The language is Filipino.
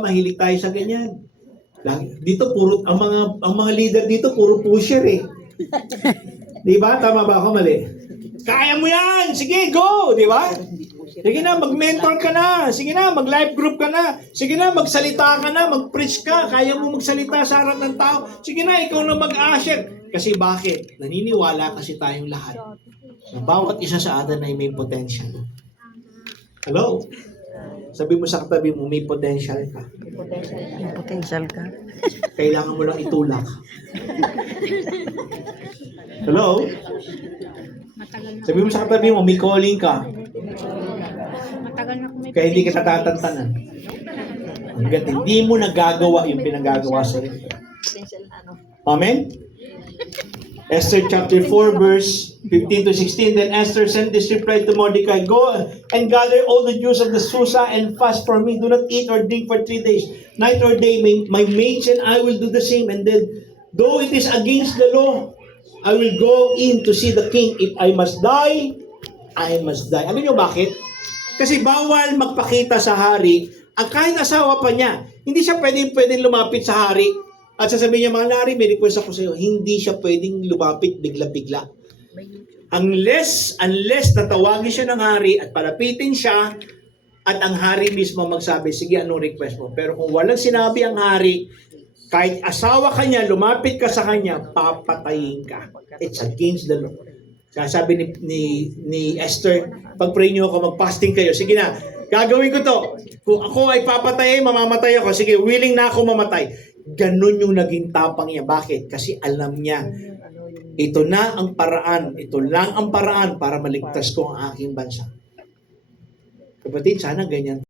mahilig tayo sa ganyan. Dito puro ang mga leader dito puro pusher eh. 'Di ba? Tama ba ako, mali? Kaya mo 'yan. Sige, go, 'di ba? Sige na, mag-mentor ka na. Sige na, mag-life group ka na. Sige na, magsalita ka na, mag-preach ka. Kaya mo magsalita sa harap ng tao. Sige na, ikaw na mag-usher. Kasi bakit? Naniniwala kasi tayong lahat na bawat isa sa atin ay may potential. Hello? Sabi mo sa katabi mo, may potential ka. May potential ka. Kailangan mo lang itulak. Hello? Sabi mo sa katabi mo, may calling ka. Kaya hindi ka natatantanan. Hanggat hindi mo nagagawa yung pinagagawa sa iyo. Amen? Esther chapter 4 verse 15 to 16. Then Esther sent this reply to Mordecai, "Go and gather all the Jews of the Susa and fast for me. Do not eat or drink for 3 days. Night or day, my maids and I will do the same. And then, though it is against the law, I will go in to see the king. If I must die, I must die." Alam niyo bakit? Kasi bawal magpakita sa hari ang kahit asawa pa niya. Hindi siya pwedeng lumapit sa hari at sasabihin niya, "Mahal na hari, may request ako sa iyo." Hindi siya pwedeng lumapit bigla-bigla. Unless tatawagin siya ng hari at palapitin siya at ang hari mismo magsabi, "Sige, anong request mo?" Pero kung walang sinabi ang hari, kahit asawa ka niya, lumapit ka sa kanya, papatayin ka. It's against the law. Sabi ni Esther, pag-pray niyo ako, mag-fasting kayo. Sige na, gagawin ko to. Kung ako ay papatayin, mamamatay ako. Sige, willing na ako mamatay. Ganun yung naging tapang niya. Bakit? Kasi alam niya, ito na ang paraan. Ito lang ang paraan para maligtas ko ang aking bansa. Kapatid, sana ganyan.